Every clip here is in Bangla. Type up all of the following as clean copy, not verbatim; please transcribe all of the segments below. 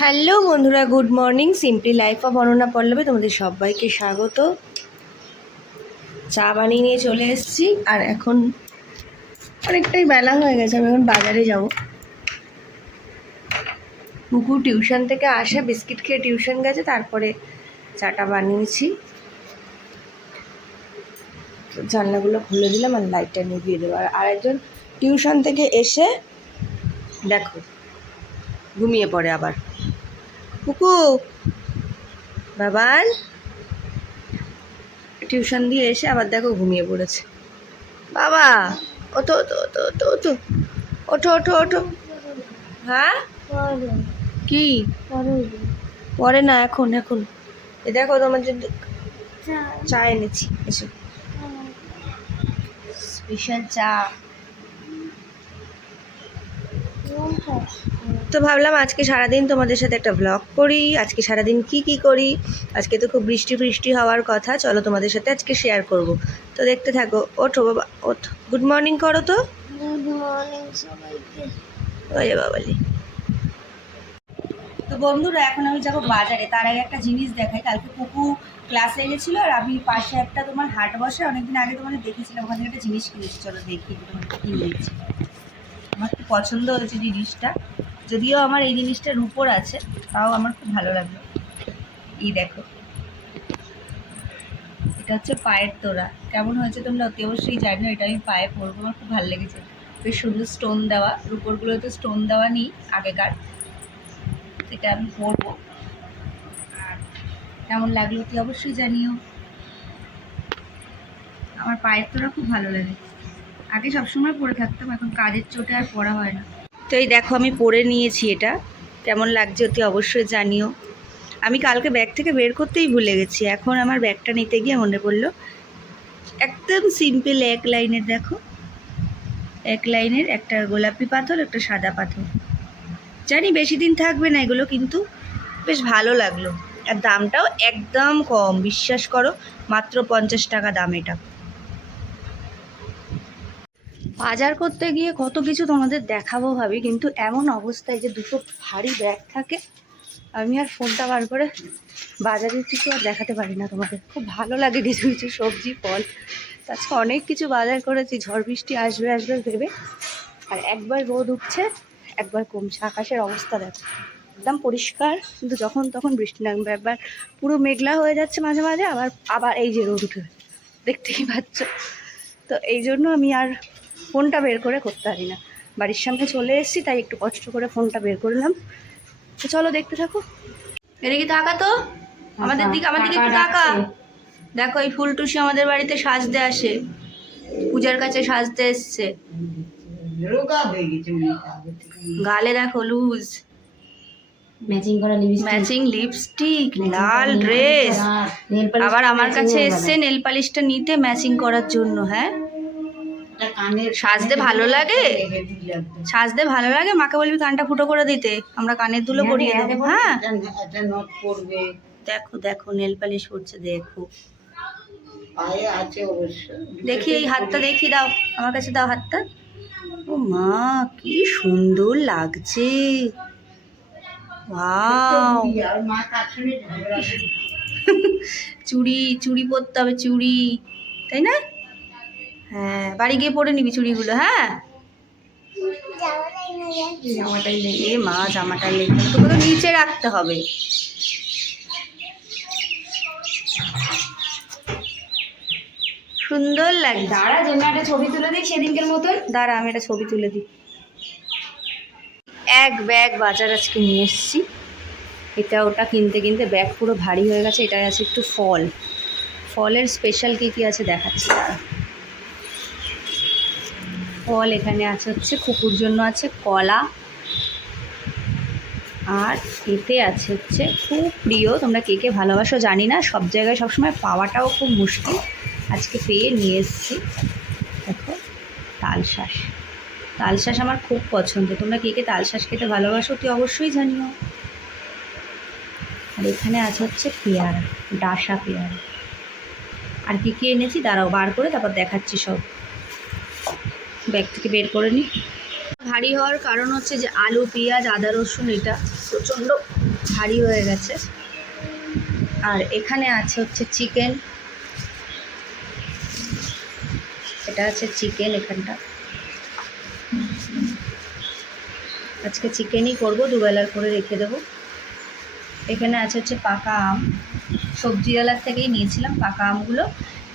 হ্যালো বন্ধুরা, good morning. Simply life of Ananya Pallabi তোমাদের সবাইকে স্বাগত। চা বানিয়ে নিয়ে চলে এসেছি, আর এখন অনেকটাই বেলা হয়ে গেছে। আমি এখন বাজারে যাব। কুকু টিউশন থেকে আসে, বিস্কিট খেয়ে টিউশন গেছে, তারপরে চাটা বানিয়েছি। জানলাগুলো খুলে দিলাম আর লাইটটা নিভিয়ে দেবো। আর আরেকজন টিউশন থেকে এসে দেখো ঘুমিয়ে পড়ে আবার। কুকু বাবান টিউশন দিয়ে এসে আবার দেখো ঘুমিয়ে পড়েছে। বাবা ওঠো ওঠো ওঠো ওঠো ওঠো ওঠো ওঠো ওঠো। হ্যাঁ কি পরে না, এখন এখন এ দেখো তোমার জন্য চা এনেছি, এসো। স্পেশাল চা। তো ভাবলাম আজকে সারাদিন তোমাদের সাথে একটা ব্লগ করি। আজকে সারাদিন কি করি। আজকে তো খুব বৃষ্টি বৃষ্টি হওয়ার কথা, চলো তোমাদের সাথে আজকে শেয়ার করব। তো দেখতে থাকো। ওঠো বাবা ওঠো, গুড মর্নিং করো তো। গুড মর্নিং সবাইকে। ওরে বাবালি। তো বন্ধুরা, এখন আমি যাবো বাজারে। তার আগে একটা জিনিস দেখাই। কালকে কুকু ক্লাসে গেছিলো, আর আমি পাশে একটা তোমার হাট বসে, অনেকদিন আগে তোমাদের দেখেছিলাম, ওখান থেকে একটা জিনিস কিনেছি। চলো দেখি তোমাকে কি নিয়েছি। আমার খুব পছন্দ হয়েছে জিনিসটা, যদিও আমার এই জিনিসটার উপর আছে, তাও আমার খুব ভালো লাগলো। এই দেখো, এটা হচ্ছে পায়ের তোড়া। কেমন হয়েছে তোমরা অতি অবশ্যই জানো। এটা আমি পায়ে পরবো, আমার খুব ভালো লেগেছে। বেশ সুন্দর স্টোন দেওয়া, রূপোরগুলো তো স্টোন দেওয়া নেই আগেকার। এটা আমি পরবো, আর কেমন লাগলো অতি অবশ্যই জানিও। আমার পায়ের তোড়া খুব ভালো লাগে। আগে সবসময় পরে থাকতাম, এখন কাজের চোটে আর পরা হয় না। তো এই দেখো আমি পরে নিয়েছি। এটা কেমন লাগছে অতি অবশ্যই জানিও। আমি কালকে ব্যাগ থেকে বের করতেই ভুলে গেছি। এখন আমার ব্যাগটা নিতে গিয়ে মনে পড়লো। একদম সিম্পল এক লাইনের, দেখো এক লাইনের, একটা গোলাপি পাথর, একটা সাদা পাথর। জানি বেশি দিন থাকবে না এগুলো, কিন্তু বেশ ভালো লাগলো। আর দামটাও একদম কম, বিশ্বাস করো, মাত্র 50 টাকা দাম এটা। বাজার করতে গিয়ে কত কিছু তোমাদের দেখাবো ভাবি, কিন্তু এমন অবস্থায় যে দুটো ভারী ব্যাগ থাকে, আমি আর ফোনটা বার করে বাজারের কিছু আর দেখাতে পারি না তোমাদের। খুব ভালো লাগে কিছু কিছু সবজি ফল। আজকে অনেক কিছু বাজার করেছি, ঝড় বৃষ্টি আসবে আসবে ভেবে। আর একবার রোদ উঠছে, একবার কমছে। আকাশের অবস্থা দেখো, একদম পরিষ্কার, কিন্তু যখন তখন বৃষ্টি নামবে। একবার পুরো মেঘলা হয়ে যাচ্ছে মাঝে মাঝে, আবার আবার এই যে রোদ উঠে, দেখতেই পাচ্ছ। তো এই জন্য আমি আর ফোনটা বের করে করতে পারি না। বাড়ির সামনে চলে এসেছি, তাই একটু কষ্ট করে ফোনটা বের করলাম। তো চলো দেখতে থাকো। এদিকে তাকা তো, আমাদের দিকে, আমার দিকে একটু তাকা। দেখো এই ফুলটুসি আমাদের বাড়িতে সাজতে আসে, পূজার কাছে সাজতে এসছে। গালে দেখো লুজ, ম্যাচিং করা লিপস্টিক, ম্যাচিং লিপস্টিক, লাল ড্রেস। আবার আমার কাছে এসছে নেল পালিশটা নিতে, ম্যাচিং করার জন্য। হ্যাঁ, সাজতে ভালো লাগে, সাজতে ভালো লাগে। মাকে বলবি কানটা ফুটো করে দিতে, আমরা কানের দুলো পরিয়ে দেবো। হ্যাঁ দেখো দেখো নেল পালিশ পরছে, দেখো দেখি এই হাতটা দেখি, দাও আমার কাছে, দাও হাতটা। ও মা, কি সুন্দর লাগছে। ওয়াও, চুড়ি চুড়ি পরতে হবে, চুড়ি, তাই না? হ্যাঁ, বাড়ি গিয়ে পরে নিবি চুড়িগুলো। হ্যাঁ, জামাটাই নেই। এ মা, জামাটা নেই, তোকে তো নিচে রাখতে হবে। সুন্দর লাগে। দাঁড়া জন্য একটা ছবি তুলে দিই সেদিনকের মতন। দাঁড়া আমি একটা ছবি তুলে দিই। এক ব্যাগ বাজার আজকে নিয়ে এসেছি। এটা ওটা কিনতে কিনতে ব্যাগ পুরো ভারী হয়ে গেছে। এটাই আছে একটু ফল। ফলের স্পেশাল কী কী আছে দেখাচ্ছি। ফল এখানে আছে হচ্ছে, কুকুর জন্য আছে কলা, আর এতে আছে হচ্ছে খুব প্রিয়, তোমরা কে কে ভালোবাসো জানি না, সব জায়গায় সবসময় পাওয়াটাও খুব মুশকিল, আজকে পেয়ে নিয়ে এসেছি। দেখো তালশাঁস। তালশাঁস আমার খুব পছন্দ। তোমরা কে কে তালশাঁস খেতে ভালোবাসো তুই অবশ্যই জানিও। আর এখানে আছে হচ্ছে পেয়ারা, ডাসা পেয়ারা। আর কী কী এনেছি দাঁড়াও, বার করে তারপর দেখাচ্ছি সব। ব্যাগ থেকে বের করে নিই। ভারী হওয়ার কারণ হচ্ছে যে আলু, পেঁয়াজ, আদা, রসুন, এটা প্রচণ্ড ভারী হয়ে গেছে। আর এখানে আছে হচ্ছে চিকেন, এটা আছে চিকেন। এখানটা আজকে চিকেনই করবো, দুবেলার করে রেখে দেবো। এখানে আছে হচ্ছে পাকা আম, সবজিওয়ালার থেকেই নিয়েছিলাম পাকা আমগুলো।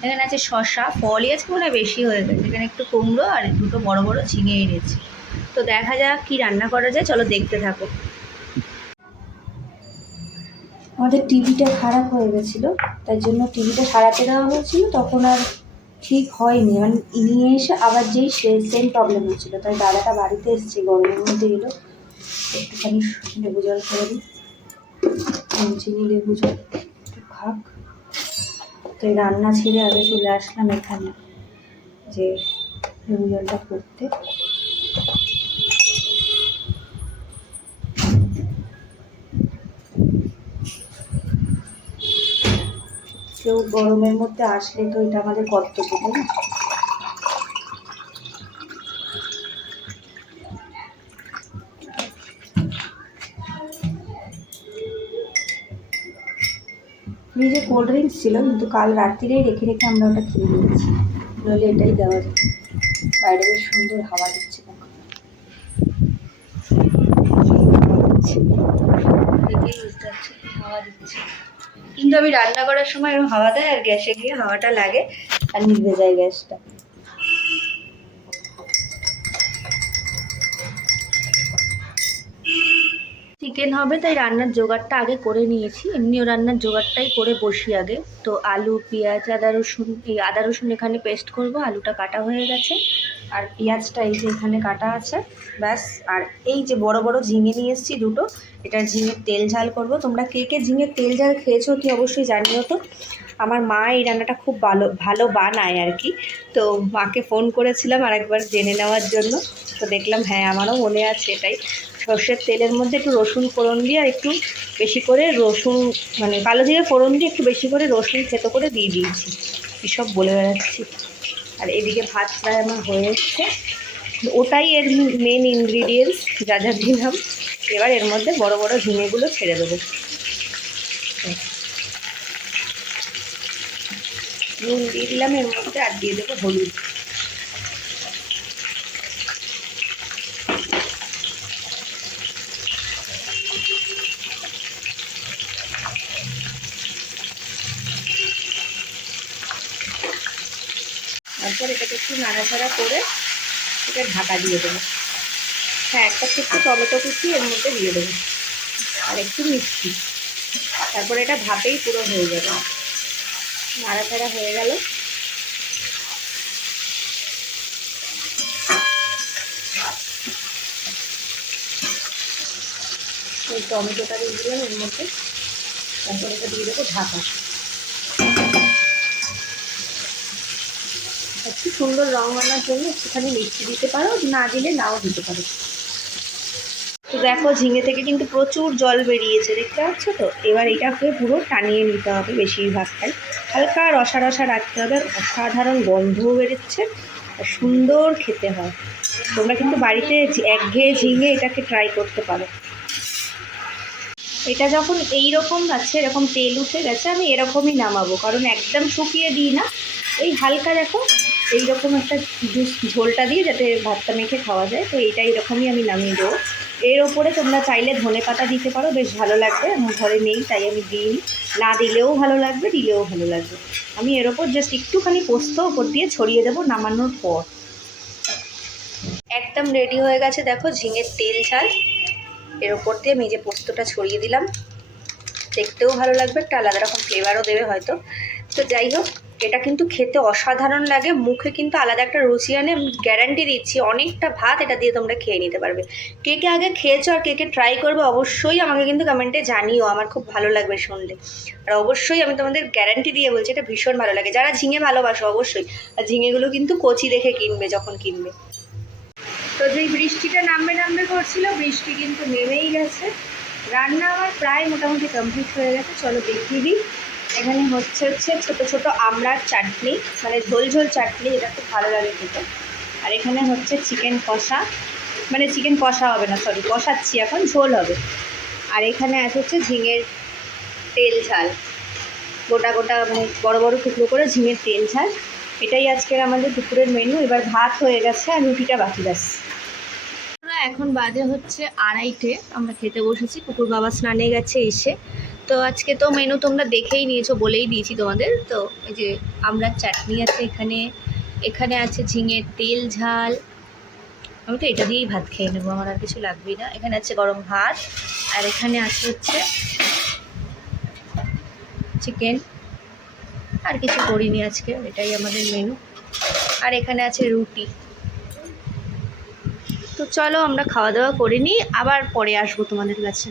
এখানে আছে শসা, ফলই আজকে মনে হয় বেশি হয়ে গেছে। এখানে একটু কুমড়ো আর দুটো বড় বড় ঝিঙে এনেছি। তো দেখা যাক কী রান্না করা যায়, চলো দেখতে থাকো। আমাদের টিভিটা খারাপ হয়ে গেছিলো, তাই জন্য টিভিটা সারাতে দেওয়া হয়েছিল, তখন আর ঠিক হয়নি। মানে নিয়ে এসে আবার যেই সেম প্রবলেম হচ্ছিলো, তাই দাদাটা বাড়িতে এসেছে, গরমের মধ্যে এলো। একটুখানি লেবু জল করে দিই, চিনি লেবু জল একটু খাক। তো এই রান্না ছেড়ে আগে চলে আসলাম এখানে যে লেবু জলটা করতে। কেউ গরমের মধ্যে আসলে তো এটা আমাদের কর্তব্য, তাই না? ফ্রিজে কোল্ড ড্রিঙ্কস ছিল, কিন্তু কাল রাত্রিরেই রেখে রেখে আমরা ওটা খেয়ে নিয়েছি, নইলে এটাই দেওয়া যেত। বাইরে বেশ সুন্দর হাওয়া দিচ্ছে, দেখেই বুঝতে পারছি হাওয়া দিচ্ছে। কিন্তু আমি রান্না করার সময় এরকম হাওয়া দেয়, আর গ্যাসে গিয়ে হাওয়াটা লাগে আর নিভে যায় গ্যাসটা। চিকেন হবে তাই রান্নার জোগাড়টা আগে করে নিয়েছি, এমনিও রান্নার জোগাড়টাই করে বসি আগে। তো আলু, পেঁয়াজ, আদা রসুন, এই আদা রসুন এখানে পেস্ট করব, আলুটা কাটা হয়ে গেছে। আর পেঁয়াজটা এই যে এখানে কাটা আছে, ব্যাস। আর এই যে বড় বড় ঝিঙে নিয়ে এসেছি দুটো, এটার ঝিঙের তেল ঝাল করব। তোমরা কে কে ঝিঙের তেল ঝাল খেয়েছো কি অবশ্যই জানিও তো। আমার মা এই রান্নাটা খুব ভালো বানায় আর কি। তো মাকে ফোন করেছিলাম আর একবার জেনে নেওয়ার জন্য। তো দেখলাম হ্যাঁ আমারও মনে আছে এটাই। সর্ষের তেলের মধ্যে একটু রসুন ফোড়ন দিয়ে আর একটু বেশি করে রসুন, মানে কালো জিরে ফোড়ন দিয়ে একটু বেশি করে রসুন থেতো করে দিয়ে দিয়েছি। এসব বলে বেড়াচ্ছি। আর এদিকে ভাত প্রায় আমার হয়ে এসছে, ওটাই এর মেন ইনগ্রিডিয়েন্টস যা যা দিলাম। এবার এর মধ্যে বড় বড় ঝিঙেগুলো ছেড়ে দেবো। নুন দিয়ে দিলাম এর মধ্যে, আর দিয়ে দেবো হলুদ। তারপর এটাকে একটু নাড়াচাড়া করে এটা ঢাকা দিয়ে দেবো। হ্যাঁ, একটা ছোট্ট টমেটো কুচি এর মধ্যে দিয়ে দেবো, আর একটু মিষ্টি। তারপর এটা ভাপেই পুরো হয়ে যাবে। নাড়াচাড়া হয়ে গেল। এই টমেটোটা দিয়ে দিলাম এর মধ্যে, তারপর এটা দিয়ে দেবো ঢাকা। একটু সুন্দর রং আনার জন্য একটুখানি মিষ্টি দিতে পারো, না দিলে নাও দিতে পারো। তো দেখো ঝিঙে থেকে কিন্তু প্রচুর জল বেরিয়েছে, দেখতে পাচ্ছ তো। এবার এটাকে পুরো টানিয়ে নিতে হবে বেশিরভাগটাই, হালকা রসা রসা রাখতে হবে। অসাধারণ গন্ধও বেরোচ্ছে আর সুন্দর খেতে হয়। তোমরা কিন্তু বাড়িতে একঘেয়ে ঝিঙে এটাকে ট্রাই করতে পারো। এটা যখন এই রকম আছে, এরকম তেল উঠে গেছে, আমি এরকমই নামাবো, কারণ একদম শুকিয়ে দিই না। এই হালকা দেখো এইরকম একটা ঝোলটা দিয়ে যাতে ভাতটা মেখে খাওয়া যায়, তো এইটা এরকমই আমি নামিয়ে দেবো। এর ওপরে তোমরা চাইলে ধনেপাতা দিতে পারো, বেশ ভালো লাগবে। আমার ঘরে নেই তাই আমি দিইনি, না দিলেও ভালো লাগবে, দিলেও ভালো লাগবে। আমি এর ওপর জাস্ট একটুখানি পোস্ত ওপর দিয়ে ছড়িয়ে দেবো নামানোর পর। একদম রেডি হয়ে গেছে দেখো ঝিঙের তেল ঝাল। এর ওপর দিয়ে আমি যে পোস্তটা ছড়িয়ে দিলাম, দেখতেও ভালো লাগবে, একটা আলাদা রকম ফ্লেভারও দেবে হয়তো। তো যাই হোক, এটা কিন্তু খেতে অসাধারণ লাগে, মুখে কিন্তু আলাদা একটা রুচি আনে। আমি গ্যারান্টি দিচ্ছি, অনেকটা ভাত এটা দিয়ে তোমরা খেয়ে নিতে পারবে। কে কে আগে খেয়েছো আর কে কে ট্রাই করবে অবশ্যই আমাকে কিন্তু কমেন্টে জানিও, আমার খুব ভালো লাগবে শুনলে। আর অবশ্যই আমি তোমাদের গ্যারান্টি দিয়ে বলছি এটা ভীষণ ভালো লাগে। যারা ঝিঙে ভালোবাসো অবশ্যই, আর ঝিঙেগুলো কিন্তু কচি দেখে কিনবে যখন কিনবে। তো যেই বৃষ্টিটা নামবে নামবে করছিল, বৃষ্টি কিন্তু নেমেই গেছে। রান্না আমার প্রায় মোটামুটি কমপ্লিট হয়ে গেছে, চলো দেখিয়ে দিই। এখানে হচ্ছে ছোটো ছোটো আমড়ার চাটনি, মানে ঝোল ঝোল চাটনি, এটা খুব ভালো লাগে খেতে। আর এখানে হচ্ছে চিকেন কষা, মানে চিকেন কষা হবে না, সরি কষাচ্ছি এখন, ঝোল হবে। আর এখানে আছে হচ্ছে ঝিঙের তেল ঝাল, গোটা গোটা মানে বড় বড় টুকরো করে ঝিঙের তেল ঝাল। এটাই আজকের আমাদের দুপুরের মেনু। এবার ভাত হয়ে গেছে আর রুটিটা বাকি আছে। এখন বাজে হচ্ছে 2:30, আমরা খেতে বসেছি। কুকুর বাবা স্নানে গেছে এসে। তো আজকে তো মেনু তোমরা দেখেই নিয়েছো, বলেই দিয়েছি তোমাদের। তো এই যে আমড়ার চাটনি আছে এখানে, এখানে আছে ঝিঙের তেল ঝাল। আমি তো এটা দিয়েই ভাত খেয়ে নেবো, আমার আর কিছু লাগবেই না। এখানে আছে গরম ভাত, আর এখানে আছে হচ্ছে চিকেন। আর কিছু করিনি আজকে, এটাই আমাদের মেনু। আর এখানে আছে রুটি। তো চলো আমরা খাওয়া দাওয়া করে নিই, আবার পরে আসবো তোমাদের কাছে।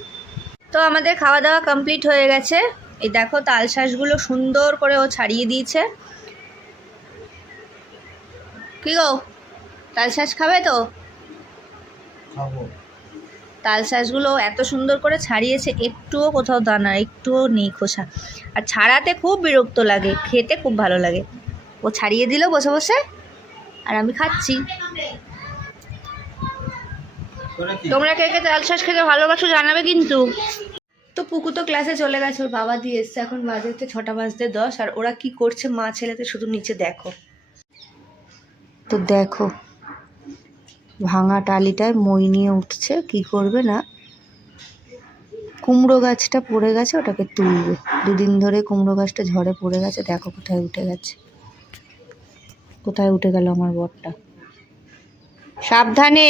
তো আমাদের খাওয়া দাওয়া কমপ্লিট হয়ে গেছে। এই দেখো তাল শাঁসগুলো সুন্দর করে ও ছাড়িয়ে দিয়েছে। কি গো, তাল শাঁস খাবে তো? তাল শাঁসগুলো এত সুন্দর করে ছাড়িয়েছে, একটুও কোথাও দানা একটুও নেই খোসা। আর ছাড়াতে খুব বিরক্ত লাগে, খেতে খুব ভালো লাগে। ও ছাড়িয়ে দিল বসে বসে, আর আমি খাচ্ছি। তোমরা কে কে তাল শাঁস খেতে ভালোবাসো জানাবে কিন্তু। তো পুকু তো ক্লাসে চলে গেছে, ওর বাবা দিয়ে এসছে। এখন বাজে হচ্ছে 6:10, আর ওরা কি করছে মা ছেলেতে শুধু নিচে দেখো। তো দেখো ভাঙা টালিটায় মই নিয়ে উঠছে, কি করবে না, কুমড়ো গাছটা পড়ে গেছে, ওটাকে তুলবে। 2 দিন ধরে কুমড়ো গাছটা ঝড়ে পড়ে গেছে। দেখো কোথায় উঠে গেছে, কোথায় উঠে গেল আমার বরটা। সাবধানে।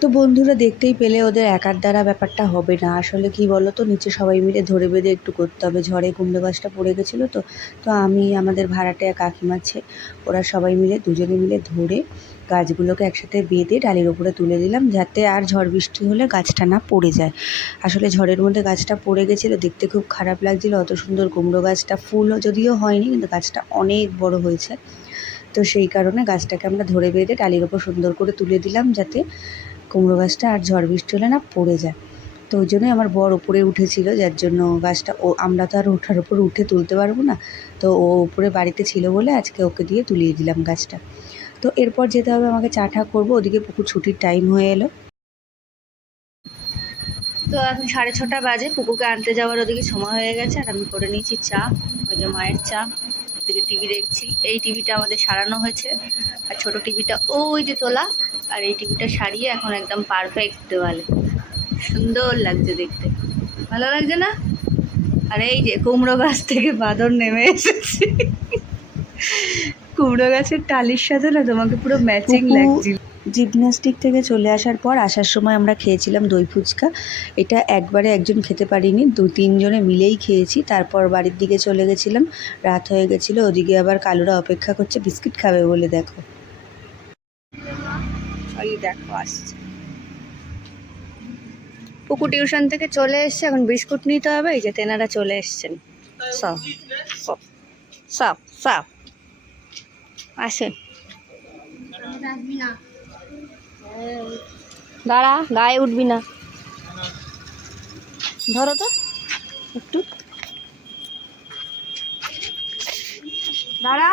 তো বন্ধুরা দেখতেই পেলে ওদের একার দ্বারা ব্যাপারটা হবে না। আসলে কি বলো তো, নিচে সবাই মিলে ধরে বেঁধে একটু করতে হবে। ঝড়ে কুমড়ো গাছটা পড়ে গেছিলো তো। তো আমি, আমাদের ভাড়াটিয়া কাকিমা আছে, ওরা সবাই মিলে দুজনে মিলে ধরে গাছগুলোকে একসাথে বেঁধে ডালির ওপরে তুলে দিলাম, যাতে আর ঝড় বৃষ্টি হলে গাছটা না পড়ে যায়। আসলে ঝড়ের মধ্যে গাছটা পড়ে গেছিলো, দেখতে খুব খারাপ লাগছিলো। অত সুন্দর কুমড়ো গাছটা, ফুলও যদিও হয়নি কিন্তু গাছটা অনেক বড় হয়েছে। তো সেই কারণে গাছটাকে আমরা ধরে বেঁধে ডালির ওপর সুন্দর করে তুলে দিলাম, যাতে কুমড়ো গাছটা আর ঝড় বৃষ্টি হলে না পড়ে যায়। তো ওই জন্যই আমার বর ওপরে উঠেছিল, যার জন্য গাছটা, আমরা তো আর ওঠার ওপর উঠে তুলতে পারবো না। তো ও ওপরে বাড়িতে ছিল বলে আজকে ওকে দিয়ে তুলিয়ে দিলাম গাছটা। তো এরপর যেতে হবে আমাকে, চা টা করবো। ওদিকে পুকুর ছুটির টাইম হয়ে এলো। তো এখন 6:30 বাজে, পুকুরকে আনতে যাওয়ার ওদিকে সময় হয়ে গেছে। আর আমি করে নিয়েছি চা, ওই যে মায়ের চা। ওদিকে টিভি দেখছি। এই টিভিটা আমাদের সারানো হয়েছে, আর ছোট টিভিটা ওই যে তোলা। আর এই টিভিটা সারিয়ে এখন একদম পারফেক্ট দেওয়ালে, সুন্দর লাগছে দেখতে, ভালো লাগছে না? আর এই যে কুমড়ো গাছ থেকে বাঁদর নেমে এসেছে। কুমড়ো গাছের টালির সাথে না তোমাকে পুরো ম্যাচিং লাগছে। জিমন্যাস্টিক থেকে চলে আসার পর আসার সময় আমরা খেয়েছিলাম দই ফুচকা। এটা একবারে একজন খেতে পারিনি, 2-3 জনে মিলেই খেয়েছি। তারপর বাড়ির দিকে চলে গেছিলাম, রাত হয়ে গেছিলো। ওদিকে আবার কালুরা অপেক্ষা করছে বিস্কিট খাবে বলে। দেখো ওই দেখো আসছে। পুকু টিউশন থেকে চলে এসছে, এখন বিস্কুট নিতে হবে। এই যে তেনারা চলে এসছেন, সব সব সব সব আসেন। দাঁড়া, গায়ে উঠবি না, ধরো তো একটু, দাঁড়া।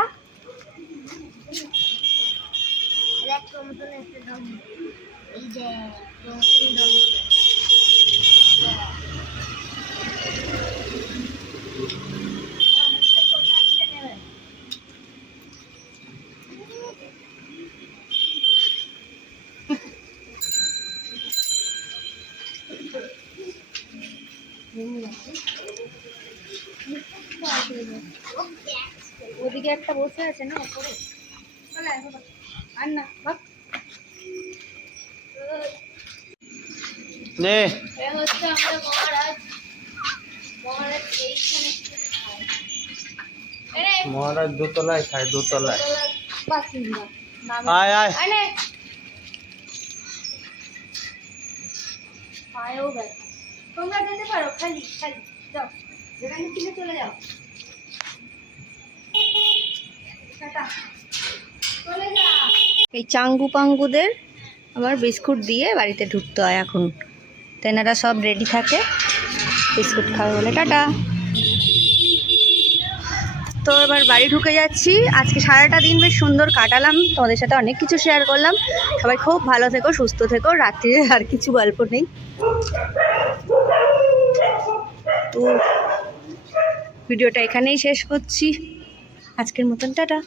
ওদিকে একটা বসে আছে না ওপরে, আর না ভাগ। নে হচ্ছে আমরা মহারাজ, মহারাজ এইখানে মহারাজ দোতলায় খায়, দোতলায়। বাসিন্দা। আয় আয় আরে পায়েও ব্যথা। তোমরা যেতে পারো, খালি খালি যাও, যেখানে ছিলে চলে যাও। টাটা, চলে যা। এই চাঙ্গু পাঙ্গুদের আবার বিস্কুট দিয়ে বাড়িতে ঢুকতে হয় এখন। তেনারা সব রেডি থাকে বিস্কুট খাবে বলে। টাটা। তো এবার বাড়ি ঢুকে যাচ্ছি। আজকে সারাটা দিন বেশ সুন্দর কাটালাম, তোমাদের সাথে অনেক কিছু শেয়ার করলাম। সবাই খুব ভালো থেকো, সুস্থ থেকো। রাত্রিরে আর কিছু গল্প নেই। তো ভিডিওটা এখানেই শেষ করছি, আজকের মতন টাটা।